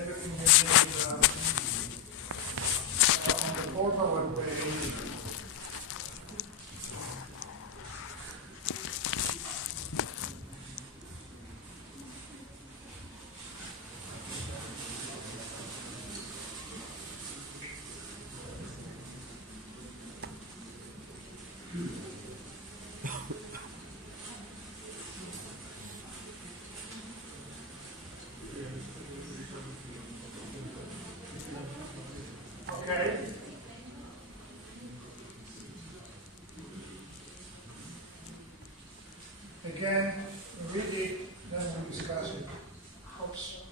everything you need on the portal web page. Okay. Again, read it, then we discuss it. Oops.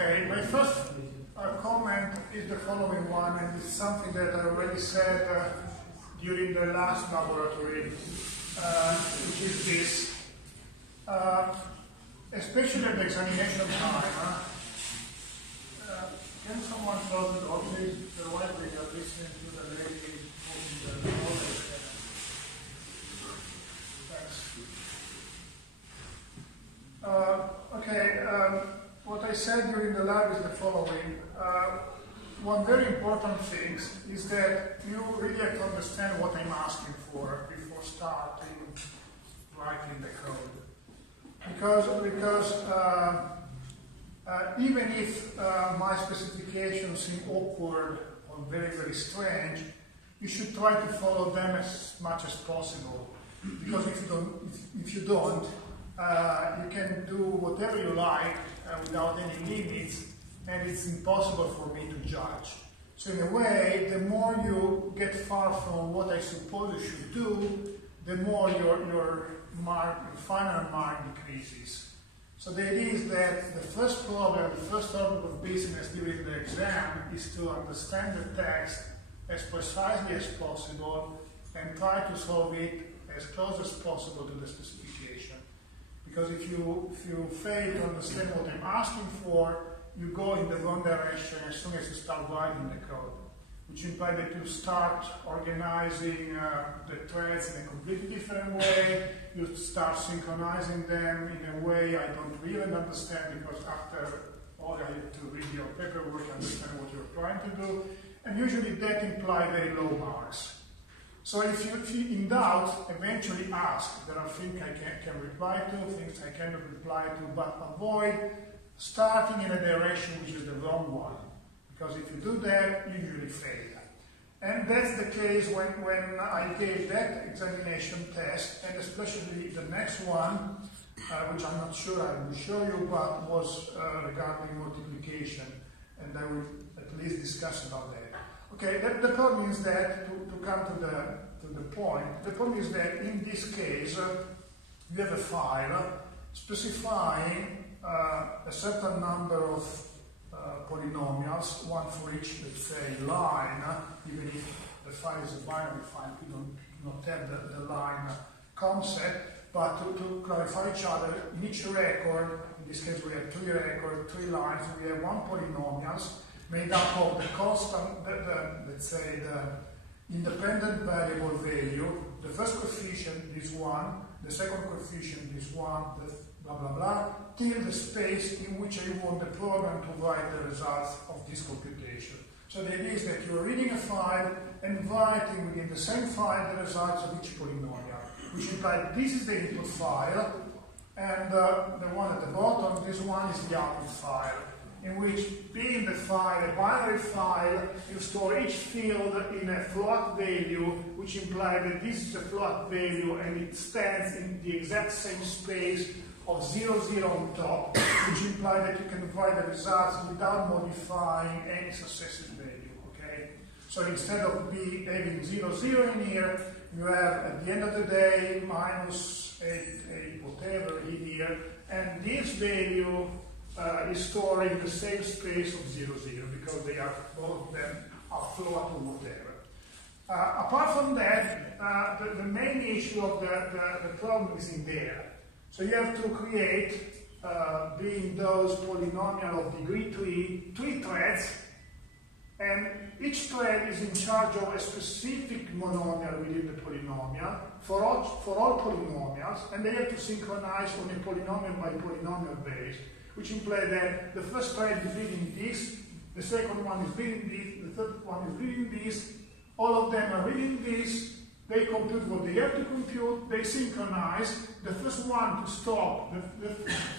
Okay, my first comment is the following one, and it's something that I already said during the last laboratory, which is this. Especially at the examination time, can someone close the door, please? Otherwise we are listening to the lady moving the door. Thanks. What I said during the lab is the following. One very important thing is that you really have to understand what I'm asking for before starting writing the code. Because even if my specifications seem awkward or very, very strange, you should try to follow them as much as possible. Because if you don't, you can do whatever you like without any limits, and it's impossible for me to judge. So in a way, the more you get far from what I suppose you should do, the more your final mark decreases. So the idea is that the first order of business during the exam is to understand the text as precisely as possible and try to solve it as close as possible to the specification. Because if you fail to understand what I'm asking for, you go in the wrong direction as soon as you start writing the code, which implies that you start organizing the threads in a completely different way, you start synchronizing them in a way I don't really understand, because after all I have to read your paperwork and understand what you're trying to do, and usually that implies very low marks. So if you in doubt, eventually ask. There are things I can reply to, things I cannot reply to, but avoid starting in a direction which is the wrong one. Because if you do that, you usually fail. And that's the case when I gave that examination test, and especially the next one, which I'm not sure I will show you, but was regarding multiplication. And I will at least discuss about that. Okay, the problem is that, to come to the point, the problem is that in this case, you have a file specifying a certain number of polynomials, one for each, let's say, line, even if the file is a binary file, you do not have the line concept, but to clarify each other, in each record, in this case we have 3 records, 3 lines, we have 1 polynomials made up of the constant, let's say, the independent variable value. The first coefficient is 1, the second coefficient is 1, blah, blah, blah, till the space in which I want the program to write the results of this computation. So the idea is that you're reading a file and writing within the same file the results of each polynomial, which implies this is the input file, and the one at the bottom, this one is the output file, in which, being the file, a binary file, you store each field in a float value, which implies that this is a float value and it stands in the exact same space of 0, 0 on top, which implies that you can write the results without modifying any successive value, okay? So instead of having 0, 0 in here, you have, at the end of the day, minus 8, whatever in here, and this value is stored in the same space of 0, 0, because they are, both of them are float or whatever. Apart from that, the main issue of the problem is in there. So you have to create, being those polynomial of degree 3 threads, and each thread is in charge of a specific monomial within the polynomial for all polynomials, and they have to synchronize on a polynomial by polynomial base, which implies that the first thread is reading this, the second one is reading this, the third one is reading this, all of them are reading this, they compute what they have to compute, they synchronize, the first one to stop, the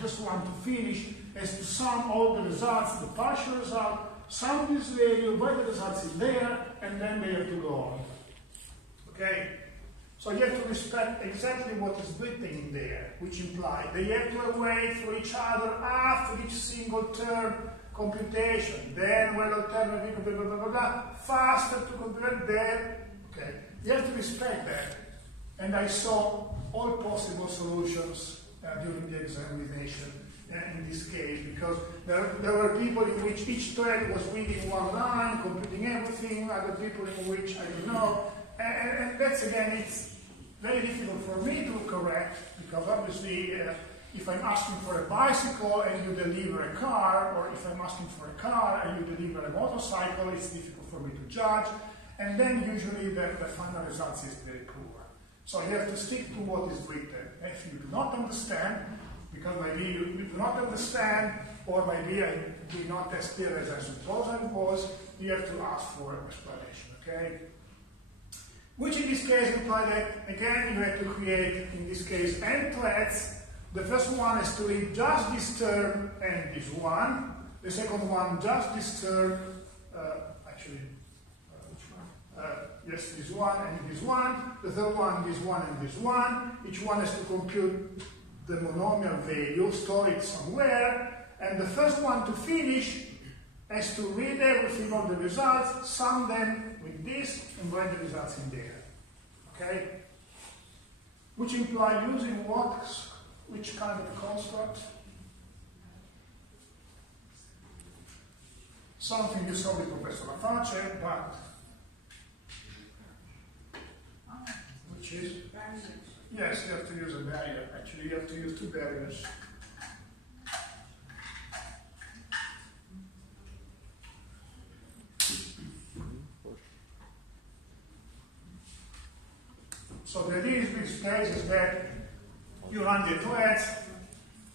first one to finish, has to sum all the results, the partial result, sum this value, write the results in there, and then they have to go on. Okay? So you have to respect exactly what is written in there, which implies they have to wait for each other after each single term computation. Then, well, alternative, blah, blah, blah, blah, blah, faster to compute there. Okay. You have to respect that. And I saw all possible solutions during the examination in this case, because there were people in which each thread was reading one line, computing everything, other people in which I don't know, and that's again, it's very difficult for me to correct, because obviously if I'm asking for a bicycle and you deliver a car, or if I'm asking for a car and you deliver a motorcycle, it's difficult for me to judge, and then usually the final result is very poor. So you have to stick to what is written. If you do not understand, because maybe you do not understand, or maybe I did not as clear as I suppose I was, you have to ask for an explanation, okay? Which in this case implies that, again, you have to create, in this case, n threads. The first one is to read just this term and this one. The second one, just this term, yes, this one and this one. The third one, this one and this one. Each one has to compute the monomial value, store it somewhere. And the first one to finish has to read everything of the results, sum them with this, and write the results in there. Okay? Which imply using what? Which kind of construct? Something you saw with Professor Laface, but which is? Yes, you have to use a barrier. Actually, you have to use two barriers. So the idea in this case is that you run the threads.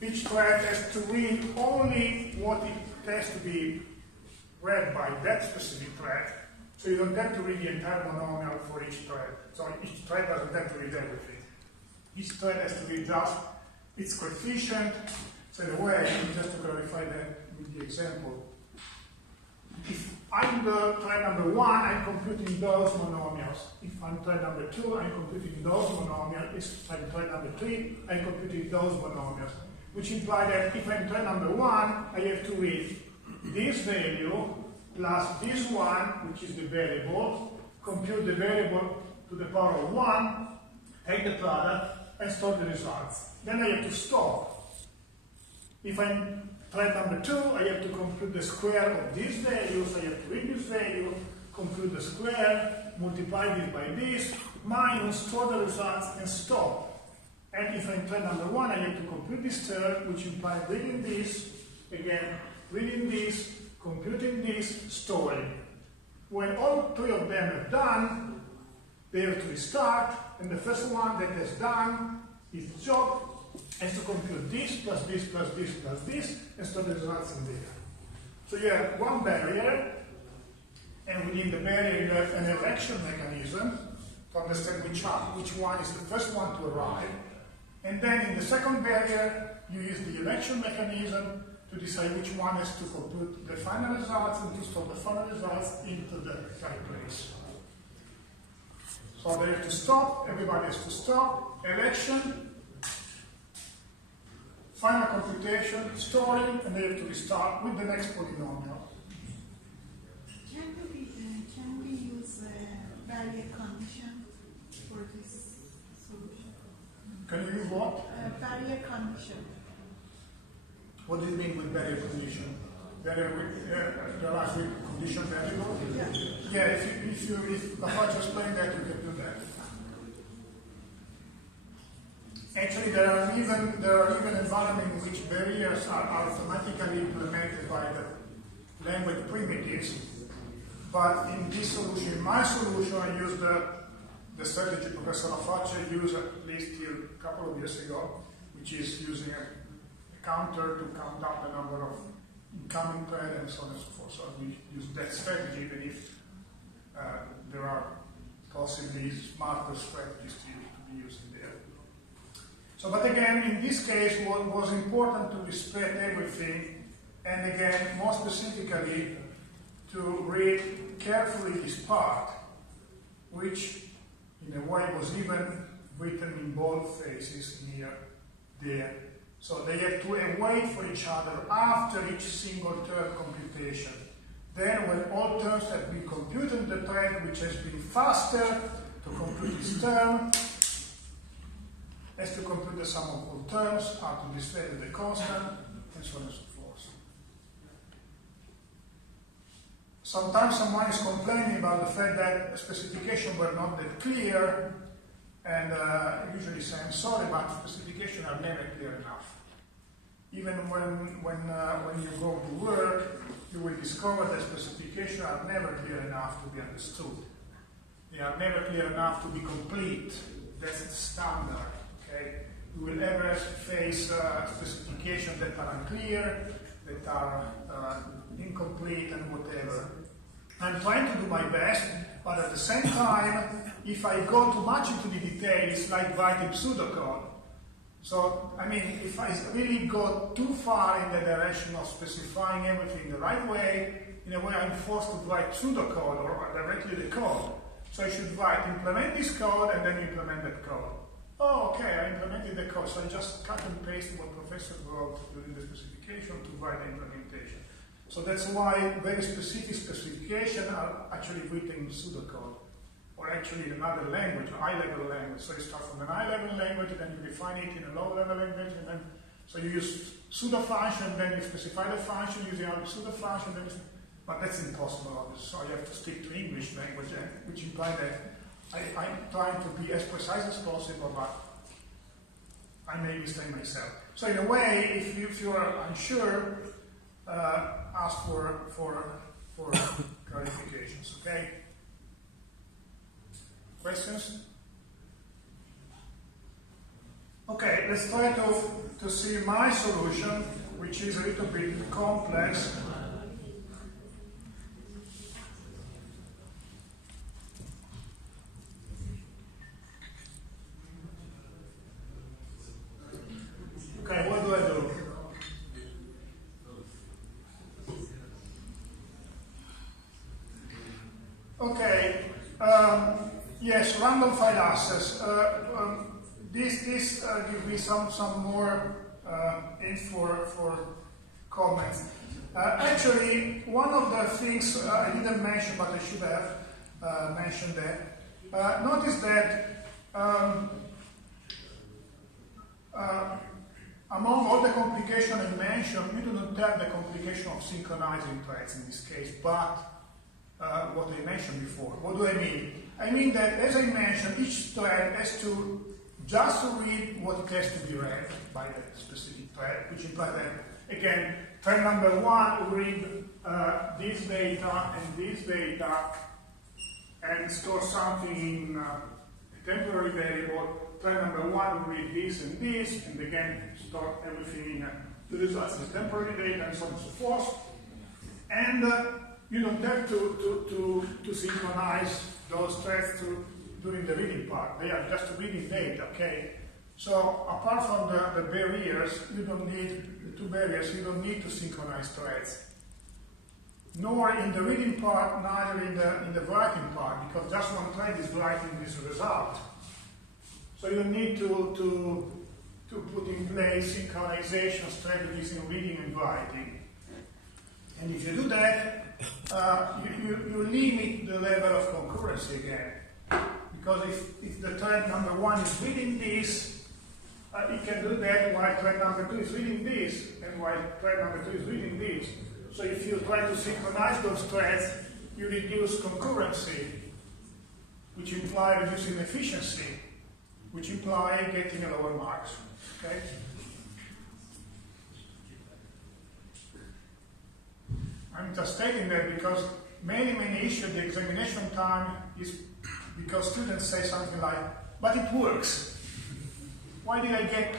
Each thread has to read only what it has to be read by that specific thread. So you don't have to read the entire monomial for each thread. So each thread doesn't have to read everything. Each thread has to read just its coefficient. So in a way, just to clarify that with the example, if I'm the thread number 1, I'm computing those monomials. If I'm thread number 2, I'm computing those monomials. If I'm thread number 3, I'm computing those monomials. Which implies that if I'm thread number 1, I have to read this value plus this one, which is the variable, compute the variable to the power of 1, take the product, and store the results. Then I have to stop. If I'm thread number 2, I have to compute the square of this value, so I have to read this value, compute the square, multiply this by this, minus, store the results, and stop. And if I'm thread number 1, I have to compute this term, which implies reading this, again, reading this, computing this, storing. When all three of them are done, they have to restart, and the first one that has done its job has to compute this, plus this, plus this, plus this, and store the results in there. So you have one barrier, and within the barrier you have an election mechanism to understand which one is the first one to arrive. And then in the second barrier, you use the election mechanism to decide which one has to compute the final results and to store the final results into the right place. So they have to stop, everybody has to stop, election, final computation, storing, and they have to restart with the next polynomial. Can we use a barrier condition for this solution? Can you use what? Barrier condition. What do you mean with barrier condition? Barrier with condition variable? Yeah, if Lafarge explained that, you can do that. Actually, there are even environments in which barriers are automatically implemented by the language primitives. But in this solution, in my solution, I used the strategy Professor Lafarge used at least till a couple of years ago, which is using a counter to count down the number of incoming threads and so on and so forth. So we use that strategy, even if there are possibly smarter strategies to be used in there. So, but again, in this case, what was important to respect everything, and again, more specifically, to read carefully this part, which in a way was even written in bold faces here, there. So they have to wait for each other after each single term computation. Then when all terms have been computed, the thread which has been faster to compute this term has to compute the sum of all terms, how to display the constant, and so on and so forth. Sometimes someone is complaining about the fact that specifications were not that clear, and usually say, I'm sorry, but specifications are never clear enough. Even when you go to work, you will discover that specifications are never clear enough to be understood. They are never clear enough to be complete. That's the standard. Okay? You will ever face specifications that are unclear, that are incomplete, and whatever. I'm trying to do my best, but at the same time, if I go too much into the details, it's like writing pseudocode. So, I mean, if I really go too far in the direction of specifying everything the right way, in a way I'm forced to write pseudocode or directly the code. So I should write, implement this code, and then implement that code. Oh, okay, I implemented the code, so I just cut and paste what Professor wrote during the specification to write the implementation. So that's why very specific specifications are actually written in pseudocode, or actually in another language, a high-level language. So you start from an high-level language, and then you define it in a low-level language, and then so you use pseudo function, then you specify the function using a pseudo function, but that's impossible, obviously. So you have to stick to English language, which implies that I'm trying to be as precise as possible, but I may mistake myself. So in a way, if you are unsure, ask for clarifications. Okay. Questions? Okay, let's try to see my solution, which is a little bit complex. Okay, what do I do? Okay. Yes, random file access. This gives me some more info for comments. Actually, one of the things I didn't mention, but I should have mentioned that. Notice that among all the complications I mentioned, we do not have the complication of synchronizing threads in this case, but what I mentioned before. What do I mean? I mean that, as I mentioned, each thread has to just read what it has to be read by the specific thread, which implies that, again, thread number 1 will read this data and this data and store something in a temporary variable. Thread number 1 will read this and this, and again, store everything in the results as temporary data and so on and so forth. And you don't have to synchronize those threads during the reading part. They are just reading data, okay? So apart from the barriers, you don't need the 2 barriers, you don't need to synchronize threads. Nor in the reading part, neither in the writing part, because just one thread is writing this result. So you don't need to put in place synchronization strategies in reading and writing. And if you do that, you limit the level of concurrency again. Because if the thread number 1 is reading this, it can do that while thread number 2 is reading this, and while thread number 2 is reading this. So if you try to synchronize those threads, you reduce concurrency, which implies reducing efficiency, which implies getting a lower marks. Okay? I'm just stating that because many issues, the examination time is because students say something like, but it works. Why did I fail?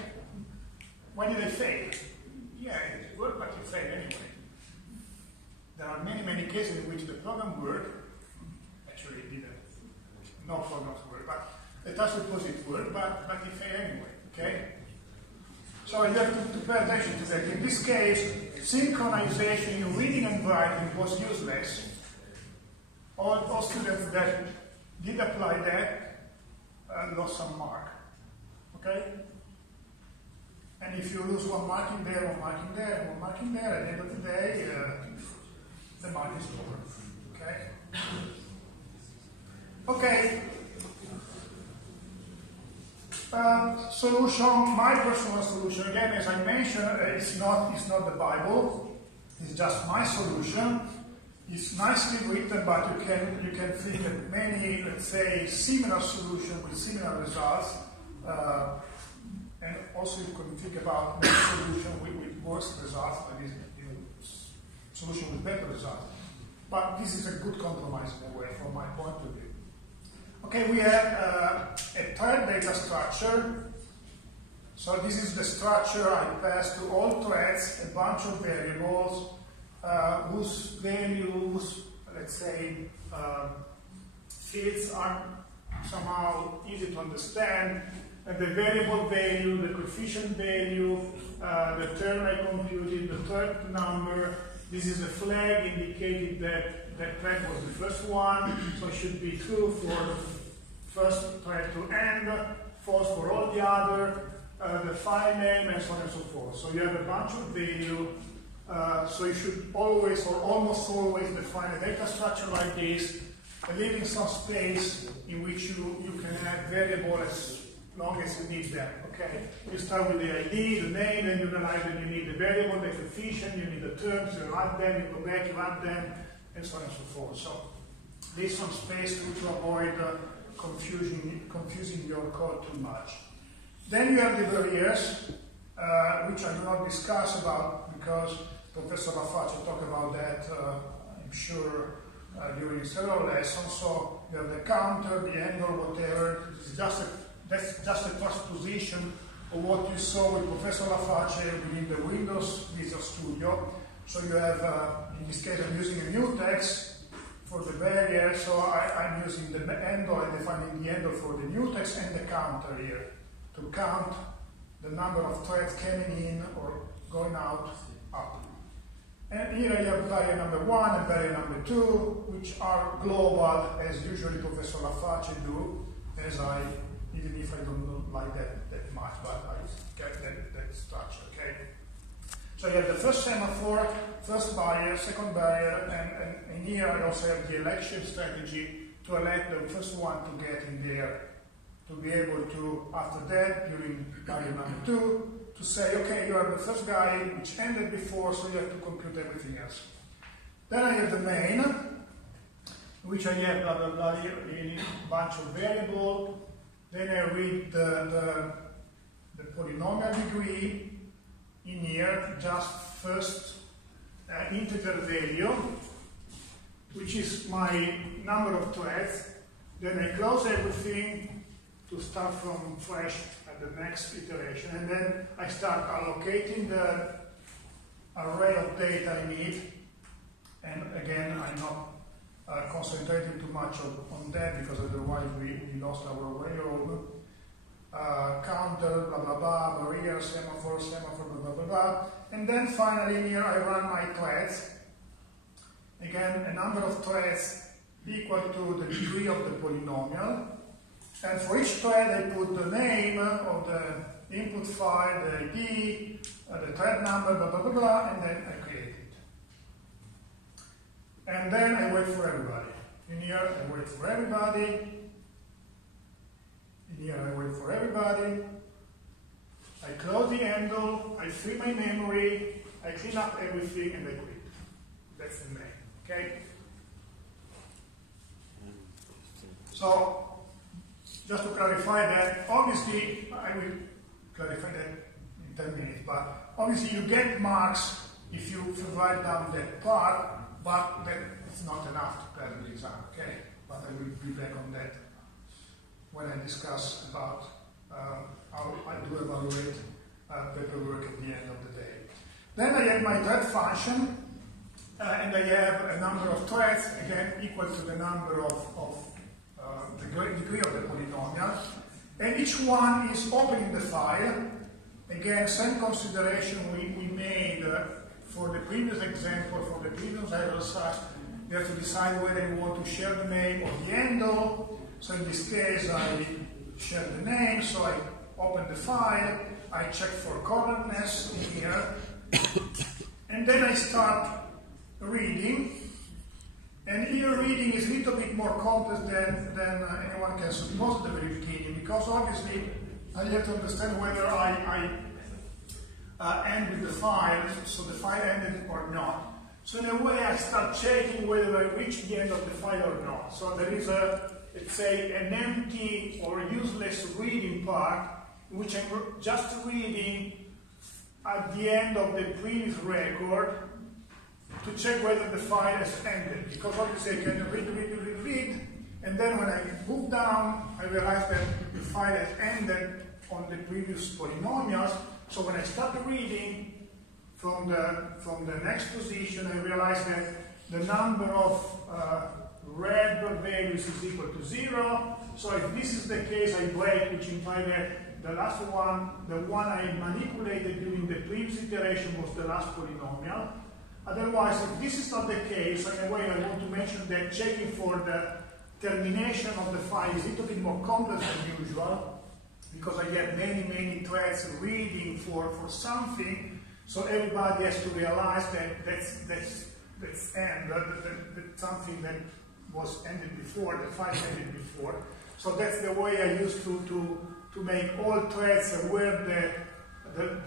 Yeah, it worked, but you failed anyway. There are many cases in which the program worked. Actually, it didn't. No programs work, but let us suppose it worked, but it failed anyway. Okay? So you have to pay attention to that. In this case, synchronization in reading and writing was useless. All students that did apply that lost some mark. Okay? And if you lose 1 mark in there, 1 mark in there, and 1 mark in there, at the end of the day, the mark is lower. Okay? Okay. Solution, my personal solution, again, as I mentioned, it's not the Bible. It's just my solution. It's nicely written, but you can think of many, let's say, similar solutions with similar results. And also you can think about one solution with worse results, that is, solution with better results. But this is a good compromise in a way, from my point of view. Okay, we have a thread data structure. So this is the structure I pass to all threads, a bunch of variables whose values, let's say, fields are somehow easy to understand. And the variable value, the coefficient value, the term I computed, the third number. This is a flag indicating that that thread was the first one, so it should be true for the first thread to end, false for all the other, the file name, and so on and so forth. So you have a bunch of value, so you should always or almost always define a data structure like this, leaving some space in which you can add variables as long as you need them. Okay, you start with the ID, the name, then you realize that you need the variable, the coefficient, you need the terms, you add them, you go back, you add them, and so on and so forth. So leave some space to avoid confusing your code too much. Then you have the barriers, which I do not discuss about because Professor Laface talked about that, I'm sure, during several lessons. So you have the counter, the end, or whatever. It's that's just a transposition of what you saw with Professor Laface within the Windows Visual Studio. So you have, in this case, I'm using a new text for the barrier, so I'm using the handle and defining the handle for the new text and the counter here to count the number of threads coming in or going out up. And here you have barrier number 1 and barrier number 2, which are global, as usually Professor Laface do, even if I don't like that much, but I get that structure, okay? So you have the first semaphore, first barrier, second barrier, and here I also have the election strategy to elect the first one to get in there, to be able to, after that, during barrier number 2, to say, okay, you have the first guy which ended before, so you have to compute everything else. Then I have the main, which I have blah blah blah, a bunch of variables. Then I read the polynomial degree in here, just first integer value, which is my number of threads. Then I close everything to start from fresh at the next iteration. And then I start allocating the array of data I need. And again, I'm not concentrating too much on that because otherwise we lost our way of counter, blah blah blah, barrier, semaphore, blah blah blah blah. And then finally here I run my threads. Again, a number of threads equal to the degree of the polynomial. And for each thread I put the name of the input file, the ID, the thread number, blah blah blah blah, and then I create it. And then I wait for everybody. In here, I wait for everybody. In here, I wait for everybody. I close the handle, I free my memory, I clean up everything, and I quit. That's the main, okay? So, just to clarify that, obviously, I will clarify that in 10 minutes, but obviously you get marks if you write down that part, but that it's not enough to pass the exam, okay? But I will be back on that when I discuss about how I do evaluate paperwork at the end of the day. Then I have my thread function, and I have a number of threads, again, equal to the number of the degree of the polynomial. And each one is opening the file. Again, same consideration we made for the previous example, for the previous exercise. You have to decide whether you want to share the name or the handle. So in this case, I share the name, so I open the file, I check for correctness in here, and then I start reading. And here reading is a little bit more complex than anyone can suppose at the very beginning, because obviously Now you have to understand whether I end with the file, so the file ended or not. So in a way I start checking whether I reached the end of the file or not. So there is let's say, an empty or useless reading part, which I'm just reading at the end of the previous record to check whether the file has ended. Because obviously I can read, and then when I move down, I realize that the file has ended on the previous polynomials. So when I start reading from the next position, I realize that the number of red values is equal to 0. So if this is the case, I break, which implies that the last one, the one I manipulated during the previous iteration, was the last polynomial. Otherwise, if this is not the case, in a way I want to mention that checking for the termination of the file is a little bit more complex than usual, because I have many threads reading for something, so everybody has to realize that that's end, that's something that was ended before, the file ended before. So that's the way I used to make all threads aware that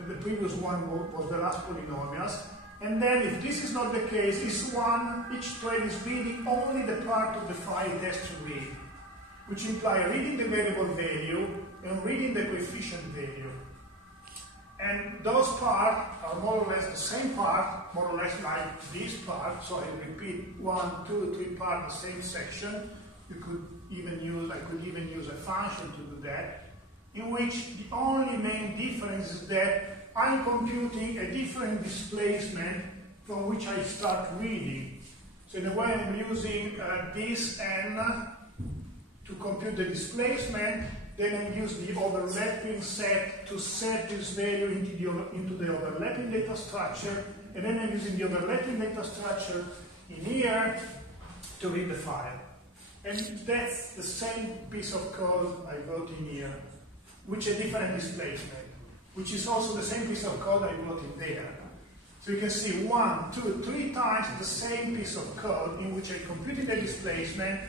the previous one was the last polynomials. And then if this is not the case, each thread is reading only the part of the file it has to read, which implies reading the variable value and reading the coefficient value. And those parts are more or less the same part, more or less like this part. So I repeat 1, 2, 3 parts, the same section. I could even use a function to do that, in which the only main difference is that I'm computing a different displacement from which I start reading. So in a way I'm using this n to compute the displacement, then I use the overlapping set to set this value into the overlapping data structure, and then I'm using the overlapping data structure in here to read the file. And that's the same piece of code I wrote in here, which a different displacement, which is also the same piece of code I wrote in there. So you can see 1, 2, 3 times the same piece of code in which I computed the displacement,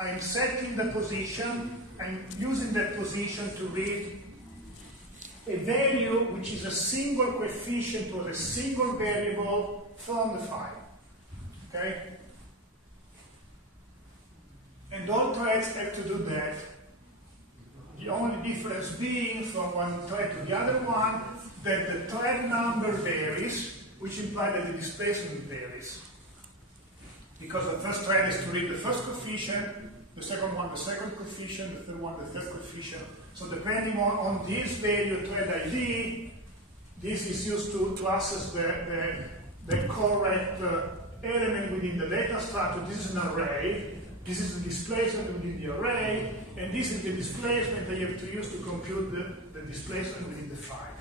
I'm setting the position, I'm using that position to read a value which is a single coefficient or a single variable from the file. Okay? And all threads have to do that. The only difference being from one thread to the other one, that the thread number varies, which implies that the displacement varies. Because the first thread is to read the first coefficient, the second one the second coefficient, the third one the third coefficient. So depending on this value, thread ID, this is used to access the correct element within the data structure. This is an array. This is the displacement within the array, and this is the displacement that you have to use to compute the displacement within the file.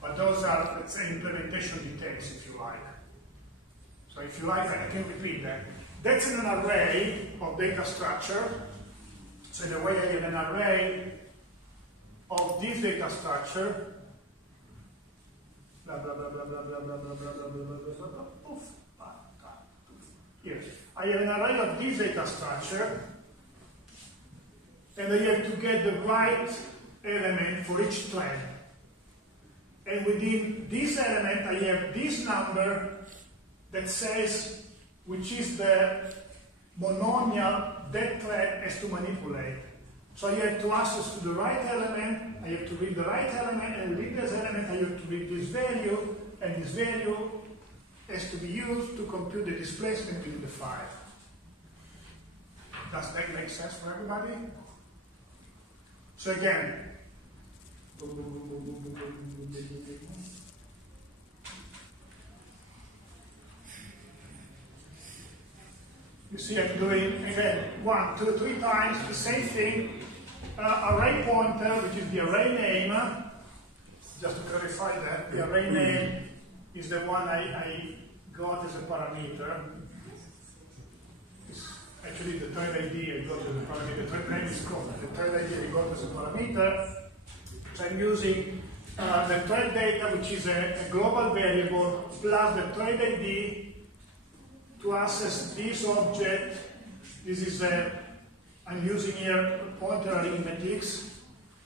But those are, let's say, implementation details, if you like. So if you like, I can repeat that. That's an array of data structure. So in a way, I have an array of this data structure. Blah, blah, blah, blah, blah, blah, blah, blah, blah, blah, blah, blah, blah, poof. Here. I have an array of this data structure, and I have to get the right element for each thread. And within this element, I have this number that says which is the monomial that thread has to manipulate. So I have to access to the right element, I have to read the right element, and with this element I have to read this value, and this value has to be used to compute the displacement within the file. Does that make sense for everybody? So again, you see I'm doing, again, 1, 2, 3 times the same thing. Array pointer, which is the array name, just to clarify that, the array name is the one I got as a parameter. It's actually the thread ID I got as a parameter. The thread name is called the thread ID I got as a parameter. So I'm using the thread data, which is a global variable, plus the thread ID to access this object. This is I'm using here pointer arithmetics.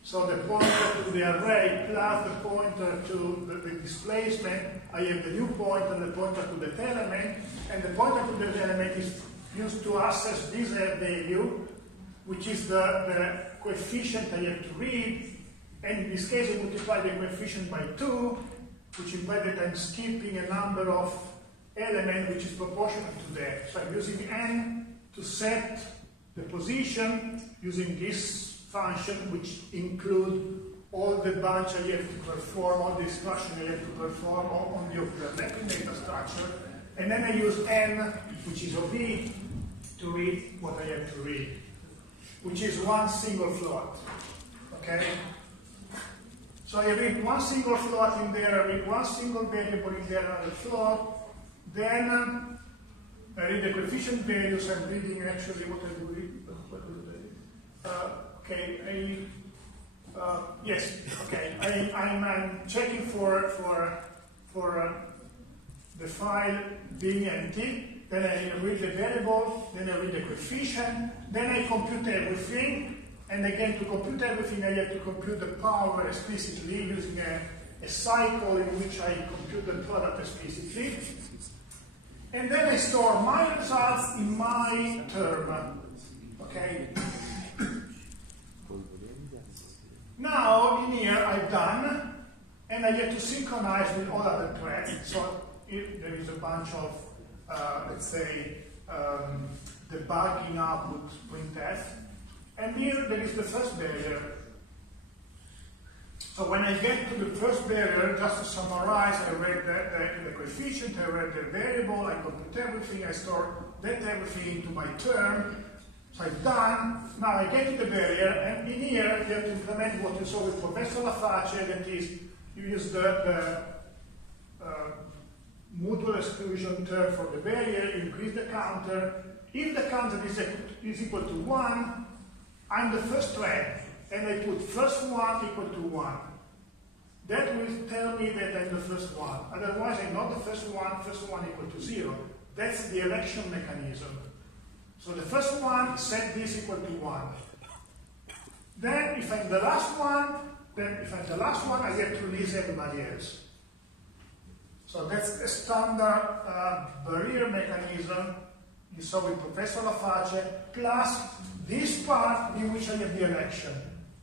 So the pointer to the array plus the pointer to the displacement. I have the new pointer, the pointer to the element, and the pointer to the element is used to access this value, which is the coefficient I have to read. And in this case, I multiply the coefficient by 2, which implies that I'm skipping a number of elements which is proportional to that. So I'm using n to set the position using this function, which include all the bunch I have to perform, all the instruction I have to perform on the overlapping data structure. And then I use n, which is OB, to read what I have to read, which is one single float. Okay? So I read one single float in there, I read one single variable in there, another float. Then I read the coefficient values. I'm reading actually what I do read. Okay, yes, okay. I'm checking for the file being empty. Then I read the variable. Then I read the coefficient. Then I compute everything. And again, to compute everything, I have to compute the power explicitly using a cycle in which I compute the product explicitly. And then I store my results in my term. Okay. Now, in here, I've done, and I have to synchronize with all other threads. So if there is a bunch of, let's say, debugging output printf. And here, there is the first barrier. So when I get to the first barrier, just to summarize, I read the coefficient, I read the variable, I compute everything, I store that everything into my term. So I've done. Now I get to the barrier, and in here you have to implement what you saw with Professor Laface, that is, you use the mutual exclusion term for the barrier, you increase the counter. If the counter is equal to 1, I'm the first thread, and I put first 1 equal to 1. That will tell me that I'm the first one. Otherwise, I'm not the first one equal to 0. That's the election mechanism. So the first one, set this equal to 1. Then, if I'm the last one, I have to release everybody else. So that's a standard barrier mechanism you saw with Professor Laface, plus this part in which I have the election.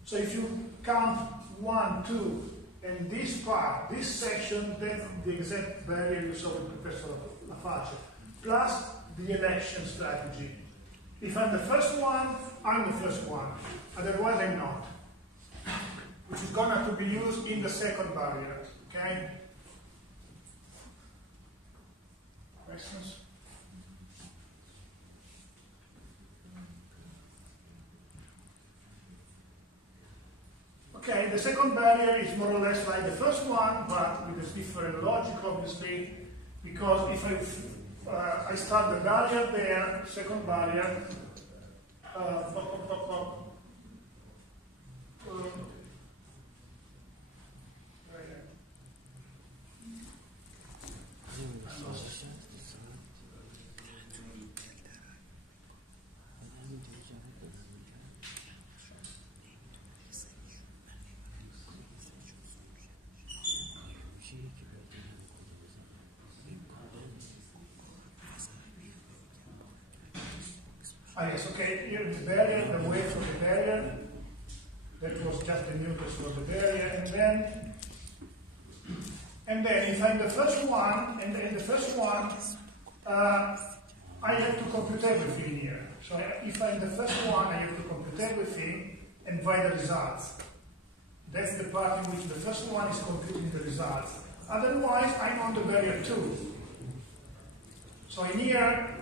So if you count 1, 2, and this part, this section, then the exact barrier you saw with Professor Laface, plus the election strategy. If I'm the first one, I'm the first one. Otherwise, I'm not. Which is going to be used in the second barrier. Okay? Questions? Okay, the second barrier is more or less like the first one, but with a different logic, obviously, because if I start the barrier there, second barrier, yes, okay, here the barrier, the weight of the barrier, that was just the nucleus of the barrier, and then if I'm the first one, and the first one, I have to compute everything here. So if I'm the first one, I have to compute everything and write the results. That's the part in which the first one is computing the results. Otherwise, I'm on the barrier 2. So in here,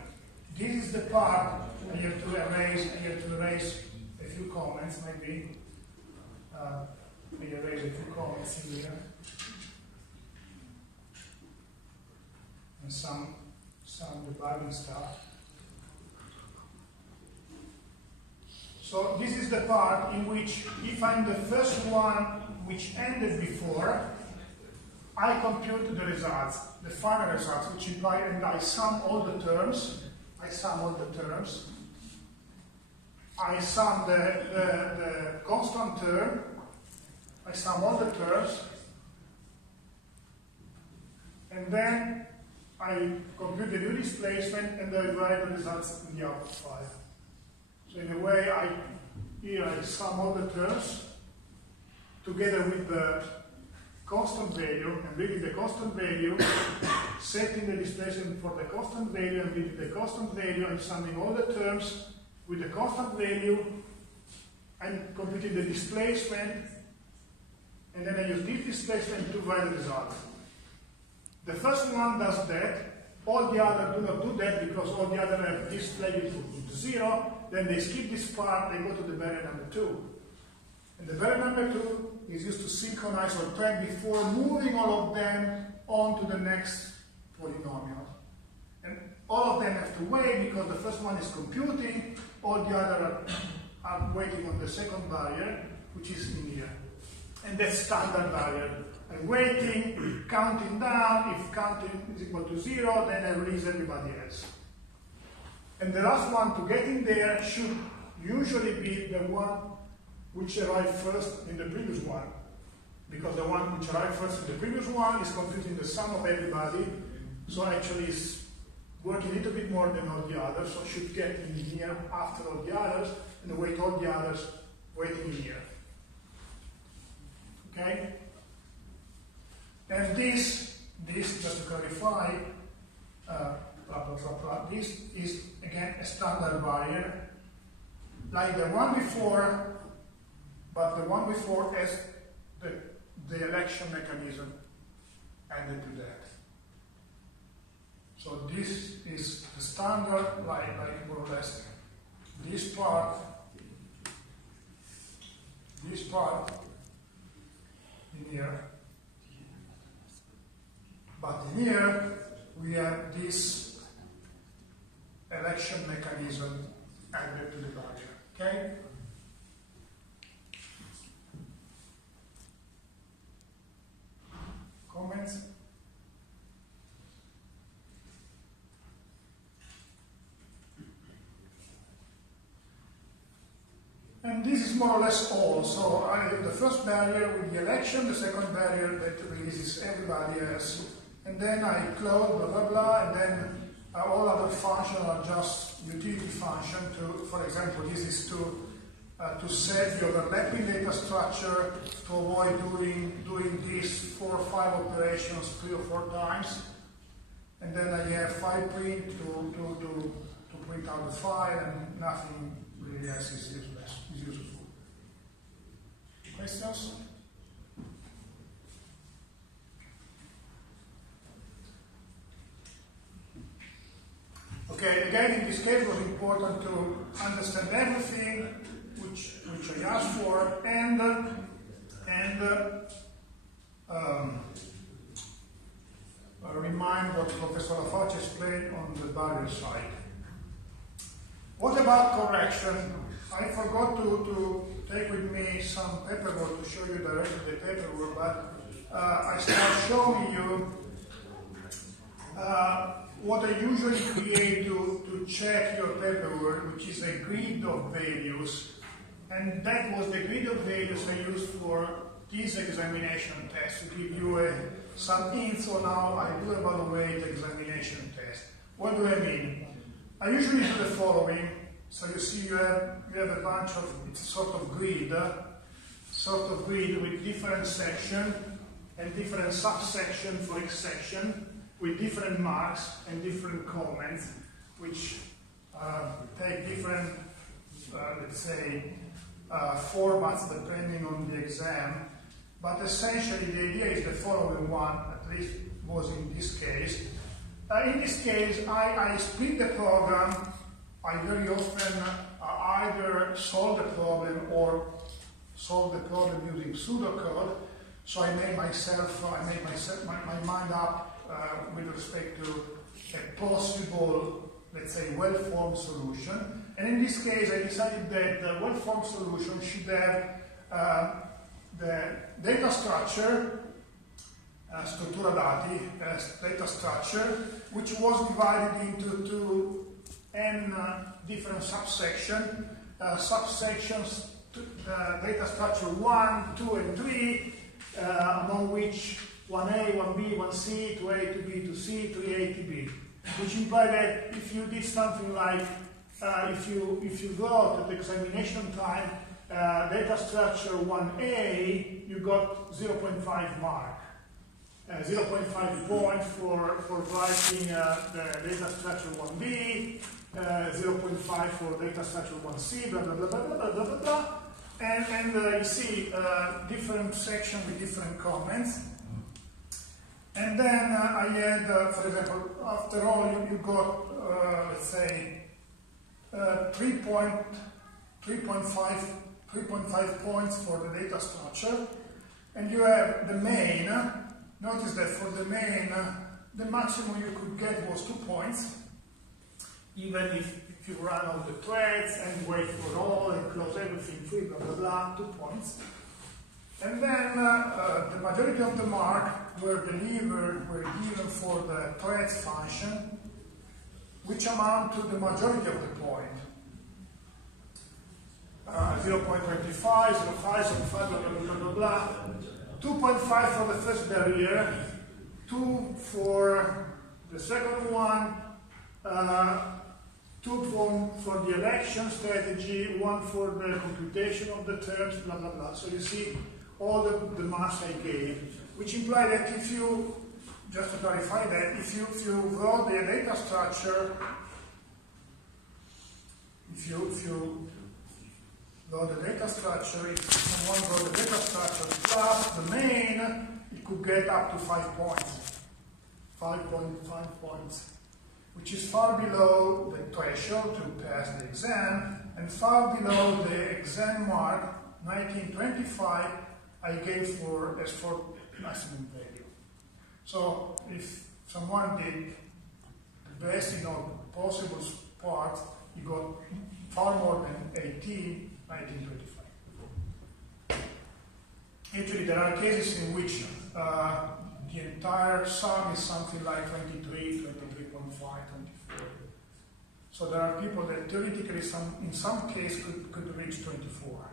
this is the part I have to erase a few comments, maybe. Erase a few comments in here. And some debugging stuff. So this is the part in which, if I'm the first one which ended before, I compute the results, the final results, which imply, and I sum all the terms. I sum the constant term, I sum all the terms, and then I compute the new displacement and I write the results in the output file. So in a way, here I sum all the terms together with the constant value, and reading the constant value, setting the displacement for the constant value, and reading the constant value, and summing all the terms with the constant value, and computing the displacement, and then I use this displacement to write the result. The first one does that, all the others do not do that because all the others have this value to 0, then they skip this part, they go to the barrier number 2. And the barrier number 2 is used to synchronize or track before moving all of them on to the next polynomial. And all of them have to wait because the first one is computing, all the others are waiting on the second barrier, which is in here. And that's standard barrier. I'm waiting, counting down, if counting is equal to 0, then I release everybody else. And the last one to get in there should usually be the one which arrived first in the previous one. Because the one which arrived first in the previous one is computing the sum of everybody, so actually it's working a little bit more than all the others, so should get in here after all the others, and wait all the others waiting in here. Okay? And this just to clarify, this is again a standard barrier, like the one before, but the one before has the election mechanism added to that. So this is the standard, like more or less this part in here. But in here, we have this election mechanism added to the barrier. Okay? Comments? And this is more or less all. So I have the first barrier with the election, the second barrier that releases everybody else. And then I close, blah, blah, blah, and then all other functions are just utility function to, for example, this is to set the overlapping data structure to avoid doing this 4 or 5 operations 3 or 4 times. And then I have file print to print out the file, and nothing really else is useful. Questions? Okay, again, in this case it was important to understand everything which I asked for, and remind what Professor Lafauci explained on the barrier side. What about correction? I forgot to take with me some paperwork to show you directly the paperwork, but I start showing you what I usually create to check your paperwork, which is a grid of values. And that was the grid of values I used for this examination test, to give you some hints on how I do evaluate the examination test. What do I mean? I usually do the following. So you see you have a bunch of, it's sort of grid with different sections and different subsections for each section, with different marks and different comments, which take different, let's say, formats depending on the exam. But essentially the idea is the following one, at least was in this case. In this case, I split the program. I very often either solve the problem or solve the problem using pseudocode. So I made my mind up with respect to a possible, let's say, well-formed solution. And in this case, I decided that the well-formed solution should have the data structure, struttura dati, data structure, which was divided into n different subsections, subsections, data structure 1, 2, and 3, among which 1A, 1B, 1C, 2A, 2B, 2C, 3A, 2B, which imply that if you did something like, if you wrote at the examination time data structure 1A, you got 0.5 mark. 0.5 point for writing the data structure 1B, 0.5 for data structure 1C, blah, blah, blah, blah, blah, blah, blah, blah. And you see different sections with different comments. And then I had, for example, after all, you got, let's say, 3.5 points for the data structure. And you have the main. Notice that for the main, the maximum you could get was 2 points, even if you run all the threads and wait for all and close everything free, blah, blah, blah, 2 points. And then the majority of the mark were given for the threads function, which amount to the majority of the point. 0.25, 0.5, 0.5, blah, blah, blah, blah, blah. 2.5 for the first barrier, 2 for the second one, 2 for the election strategy, 1 for the computation of the terms, blah, blah, blah. So you see all the marks I gave, which imply that if you, just to clarify that, if you wrote the data structure, if you wrote the data structure, if someone wrote the data structure plus the main, it could get up to 5 points. 5.5 points, which is far below the threshold to pass the exam, and far below the exam mark, 1925, I gave as for maximum value. So if someone did the best possible part, he got far more than 18, 1925. Actually, there are cases in which the entire sum is something like 23, 23.5, 24. So there are people that theoretically, in some case, could reach 24.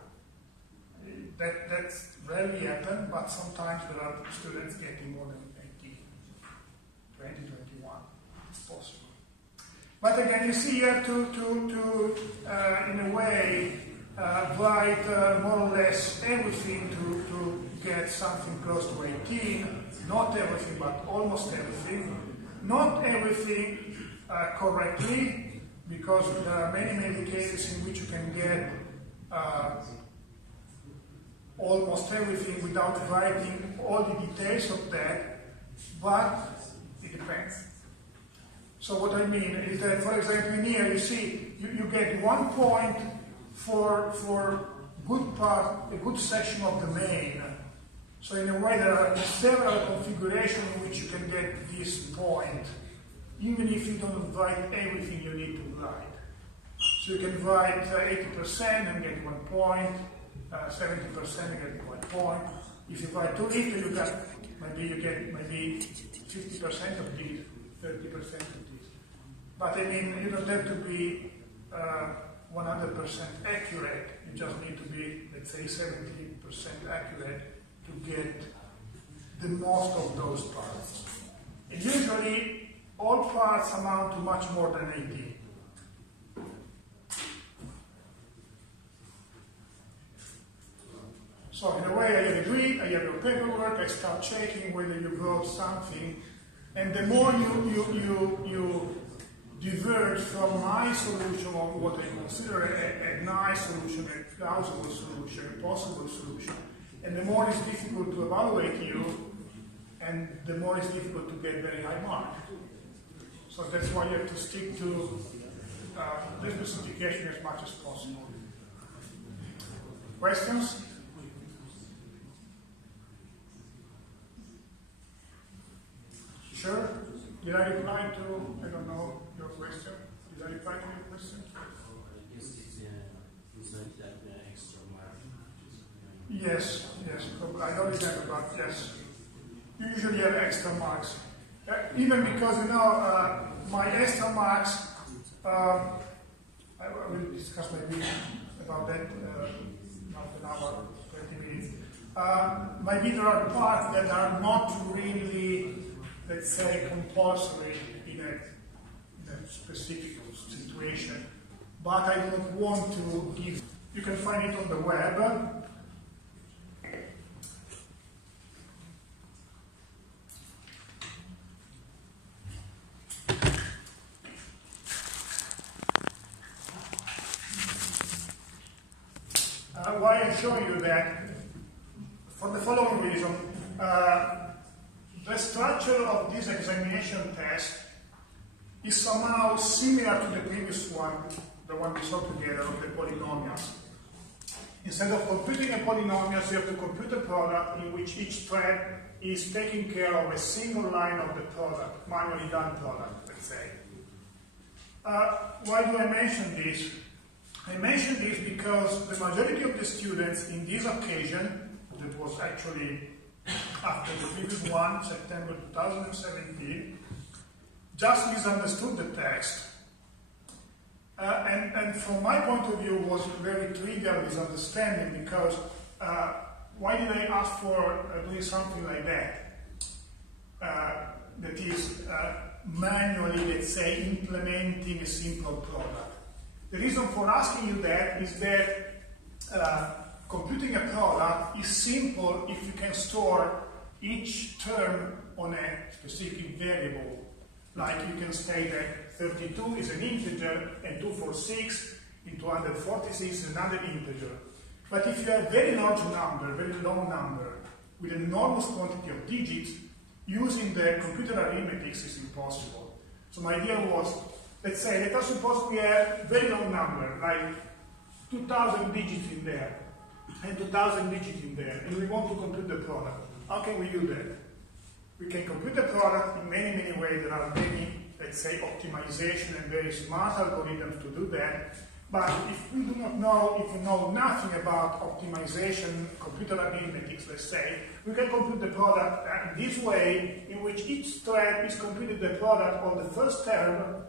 That's rarely happen, but sometimes there are students getting more than 18, 20, 21. It's possible. But again, you see, you have to in a way, write more or less everything to get something close to 18. Not everything, but almost everything. Not everything correctly, because there are many cases in which you can get almost everything without writing all the details of that, but it depends. So what I mean is that, for example, in here you see you get 1 point for a good section of the main. So in a way there are several configurations in which you can get this point, even if you don't write everything you need to write. So you can write 80% and get 1 point, 70% and get 1 point. If you write too little, you get maybe 50% of these, 30% of these. But I mean, you don't have to be 100% accurate. You just need to be, let's say, 70% accurate to get the most of those parts. And usually, all parts amount to much more than 18. So in a way, I have agreed, I have your paperwork, I start checking whether you wrote something, and the more you diverge from my solution of what I consider a nice solution, a plausible solution, a possible solution, and the more it's difficult to evaluate you, and the more it's difficult to get very high mark. So that's why you have to stick to the specification as much as possible. Questions? Sure? Did I reply to, I don't know, your question? Did I reply to your question? I guess it's like that extra mark. Yes, I don't remember, but yes. You usually have extra marks. Even because, my extra marks, I will discuss maybe about that half an hour, 20 minutes. Maybe there are parts that are not really, let's say, compulsory in a specific situation, but I don't want to give. You can find it on the web. Why I'm showing you that? For the following reason. The structure of this examination test is somehow similar to the previous one, the one we saw together, of the polynomials. Instead of computing a polynomial, you have to compute a product in which each thread is taking care of a single line of the product, manually done product, let's say. Why do I mention this? I mention this because the majority of the students in this occasion, that was actually after the previous one, September 2017, just misunderstood the text. And from my point of view, was a very trivial misunderstanding, because why did I ask for doing something like that? That is manually, let's say, implementing a simple product. The reason for asking you that is that computing a product is simple if you can store each term on a specific variable. Like you can state that 32 is an integer and 246 and 246 is another integer. But if you have a very large number, very long number, with an enormous quantity of digits, using the computer arithmetics is impossible. So my idea was, let's say, let us suppose we have a very long number, like 2,000 digits in there, and 2,000 digits in there, and we want to compute the product. How can we do that? We can compute the product in many, many ways. There are many, let's say, optimization and very smart algorithms to do that. But if we do not know, if we know nothing about optimization, computer arithmetics, let's say, we can compute the product in this way, in which each thread is computed the product of the first term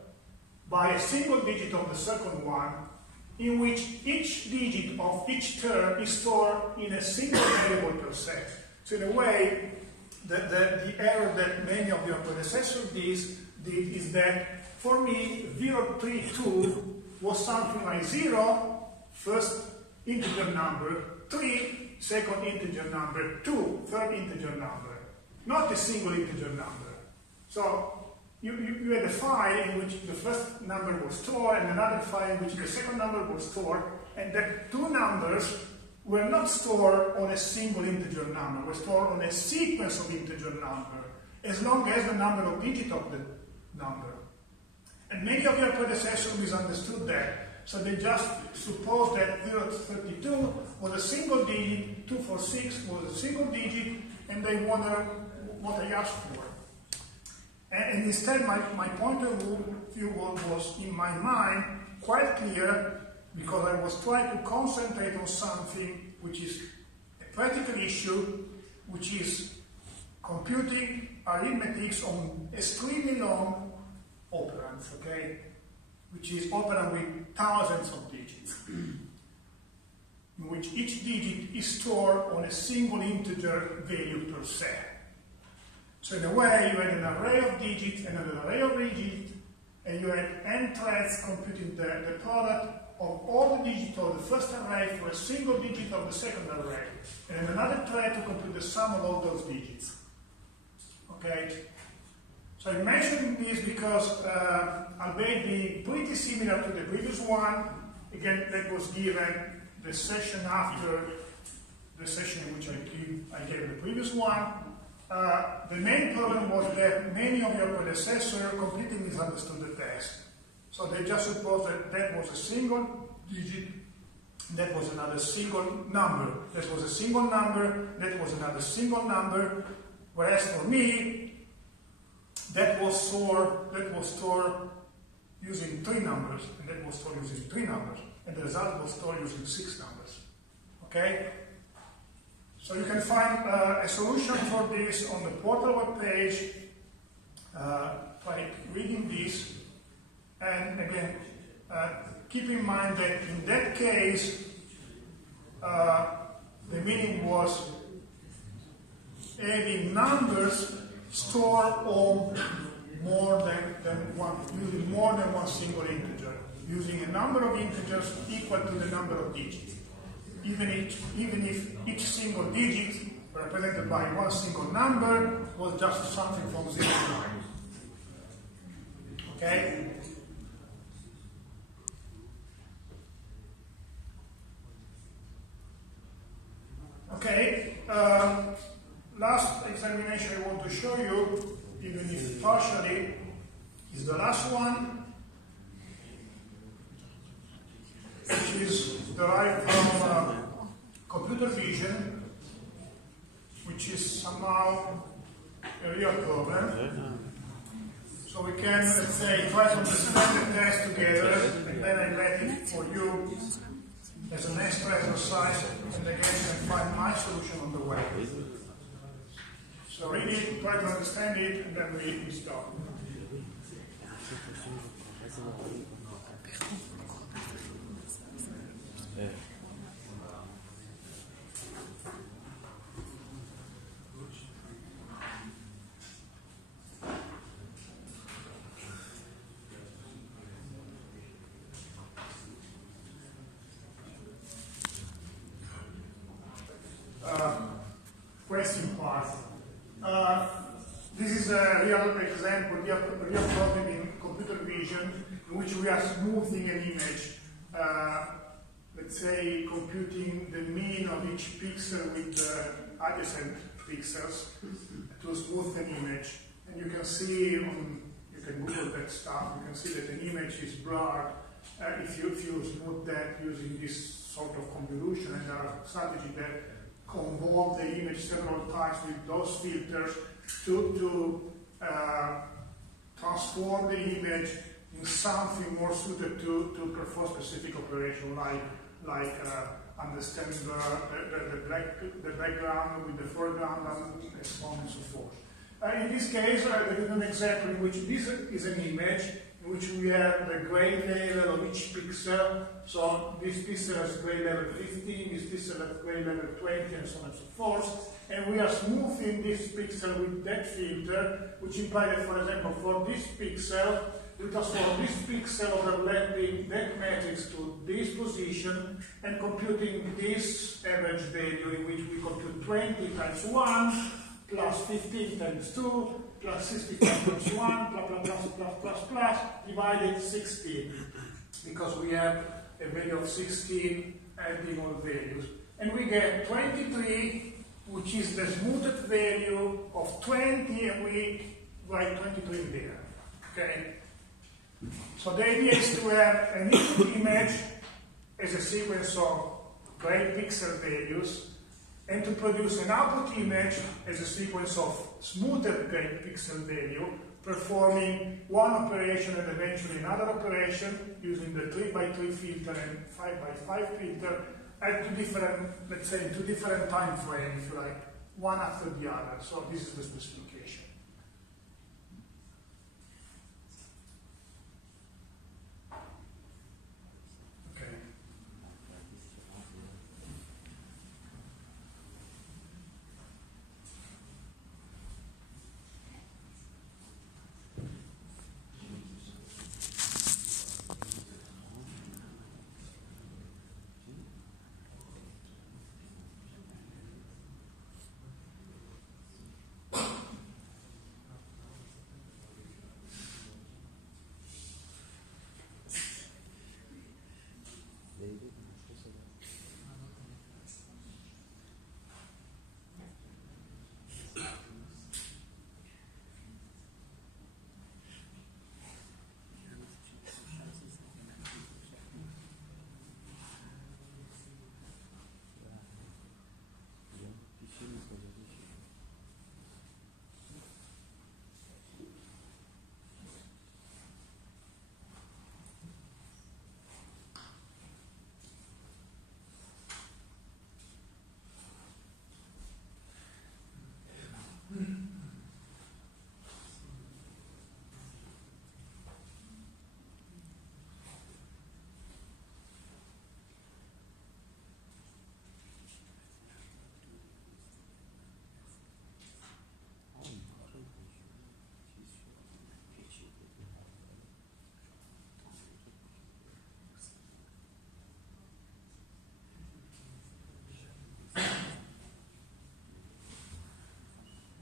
by a single digit of the second one, in which each digit of each term is stored in a single variable per se. So in a way, the error that many of your predecessors did is that for me, 032 was something like 0, first integer number, 3, second integer number, 2, third integer number, not a single integer number. So you had a file in which the first number was stored and another file in which the second number was stored, and the two numbers were not stored on a single integer number, were stored on a sequence of integer number, as long as the number of digits of the number. And many of your predecessors misunderstood that, so they just supposed that 032 was a single digit, 246 was a single digit, and they wonder what I asked for. And instead, my point of view was, in my mind, quite clear, because I was trying to concentrate on something which is a practical issue, which is computing arithmetics on extremely long operands, okay? Which is operand with thousands of digits, in which each digit is stored on a single integer value per se. So in a way, you had an array of digits and an array of digits, and you had n threads computing the product of all the digits of the first array for a single digit of the second array, and another thread to compute the sum of all those digits. Okay? So I'm mentioning this because albeit being pretty similar to the previous one, again, that was given the session after the session in which I gave the previous one. The main problem was that many of your predecessors completely misunderstood the test. So they just supposed that that was a single digit, that was another single number, that was a single number, that was another single number, whereas for me, that was stored using 3 numbers, and that was stored using 3 numbers, and the result was stored using 6 numbers. Okay? So you can find a solution for this on the portal web page by reading this. And again, Keep in mind that in that case, the meaning was having numbers stored on more than one, using more than one single integer, using a number of integers equal to the number of digits, even if each single digit represented by one single number was just something from 0 to 9. Okay? Okay, last examination I want to show you, even if partially, is the last one, which is derived from computer vision, which is somehow a real problem. So we can, let's say, try to understand the test together, and then I let it for you as an extra exercise, and again you can find my solution on the web. So read it, try to understand it, and then we start. Question part. This is a real example, real problem in computer vision in which we are smoothing an image. Let's say computing the mean of each pixel with the adjacent pixels to smooth an image. And you can see, you can Google that stuff, you can see that an image is blurred if you smooth that using this sort of convolution, and there are strategies that convolve the image several times with those filters to transform the image in something more suited to perform specific operation, like understand the background with the foreground, and so on and so forth. In this case, there is an example in which this is an image in which we have the gray level of each pixel. So this pixel has gray level 15, this pixel has gray level 20, and so on and so forth. And we are smoothing this pixel with that filter, which implies that, for example, for this pixel, we transform this pixel overlapping that matrix to this position and computing this average value, in which we compute 20 times 1 plus 15 times 2 plus 60 times 1 plus divided 16, because we have a value of 16 adding all values. And we get 23, which is the smoothed value of 20, and we write 23 in there. Okay? So the idea is to have an input image as a sequence of gray pixel values, and to produce an output image as a sequence of smoothed gray pixel value, performing one operation and eventually another operation using the 3x3 filter and 5x5 filter at two different, let's say, two different time frames, if you like, one after the other. So this is the specification.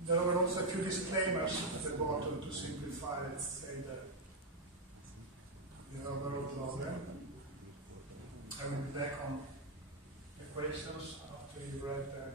There were also a few disclaimers at the bottom to simplify, let's say, the overall problem. I will be back on equations after you read that.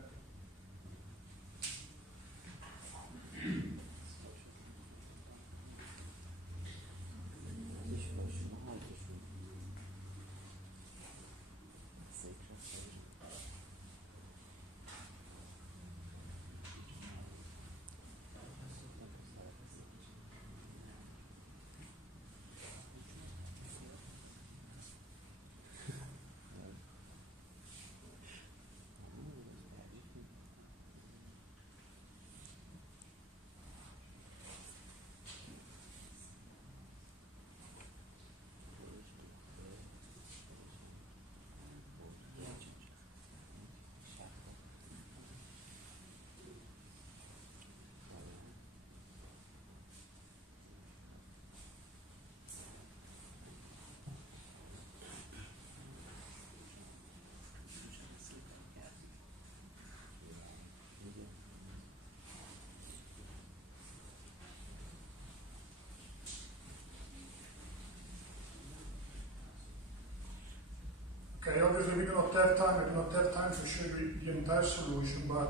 Okay, obviously we do not have time. I do not have time to show you the entire solution, but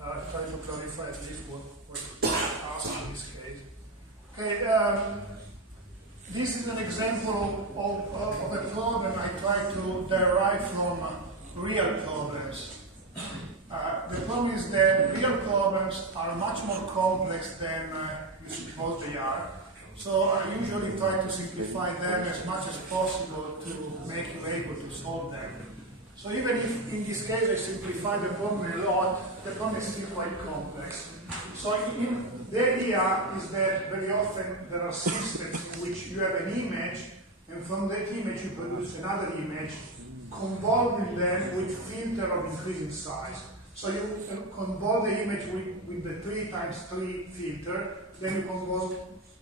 I'll try to clarify at least what was asked in this case. Okay, this is an example of a problem I try to derive from real problems. The problem is that real problems are much more complex than you suppose they are. So I usually try to simplify them as much as possible to make you able to solve them. So even if in this case I simplify the problem a lot, the problem is still quite complex. So the idea is that very often there are systems in which you have an image, and from that image you produce another image, convolving them with filter of increasing size. So you convolve the image with the 3x3 filter, then you convolve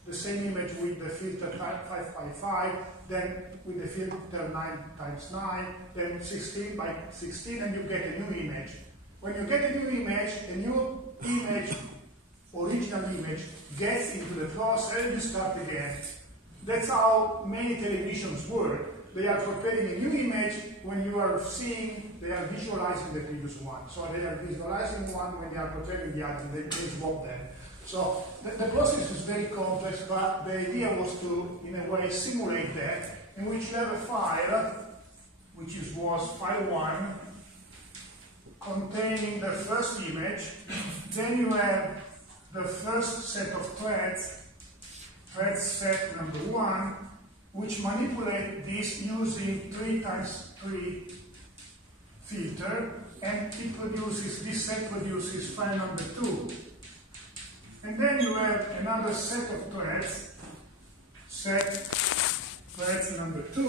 the same image with the filter 5x5, then with the filter 9x9, then 16x16, and you get a new image. When you get a new image, original image, gets into the process, and you start again. That's how many televisions work. They are preparing a new image. When you are seeing, they are visualizing the previous one. So they are visualizing one when they are preparing the other, they swap them. So the process is very complex, but the idea was to, in a way, simulate that, in which you have a file, which was file 1, containing the first image. Then you have the first set of threads, thread set number 1, which manipulate this using 3x3 filter, and this set produces file number 2. And then you have another set of threads, threads number 2,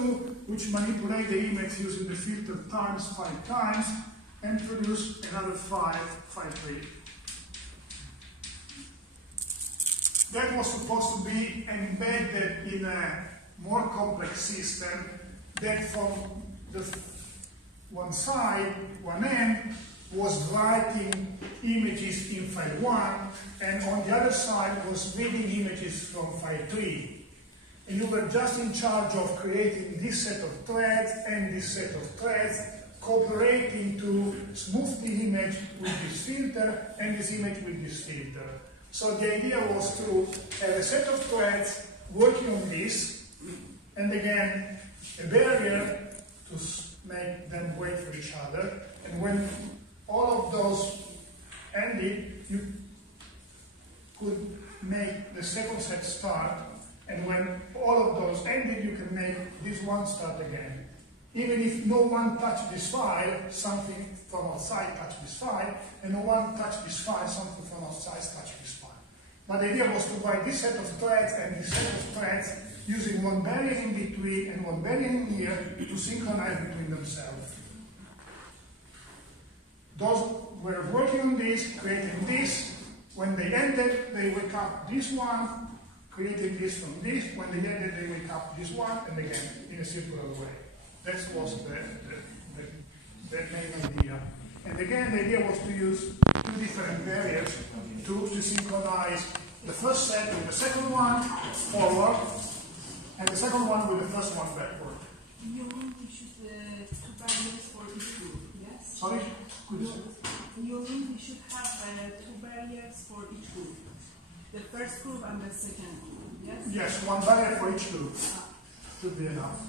which manipulate the image using the filter times 5 times and produce another file 3. That was supposed to be embedded in a more complex system that from the one side, one end, was writing images in file 1, and on the other side was reading images from file 3. And you were just in charge of creating this set of threads and this set of threads, cooperating to smooth the image with this filter and this image with this filter. So the idea was to have a set of threads working on this, and again, a barrier to make them wait for each other. And when all of those ended, you could make the second set start, and when all of those ended, you can make this one start again. Even if no one touched this file, something from outside touched this file, and no one touched this file, something from outside touched this file. But the idea was to write this set of threads and this set of threads using one barrier in between and one barrier in here to synchronize between themselves. Those were working on this, creating this. When they ended, they wake up this one, creating this from this. When they ended, they wake up this one, and again, in a circular way. That was the main idea. And again, the idea was to use two different barriers to synchronize the first set with the second one forward, and the second one with the first one backward. You mean we should two barriers for each group, yes? Sorry? Could you say? You mean we should have two barriers for each group? The first group and the second group, yes? Yes, one barrier for each group should be enough.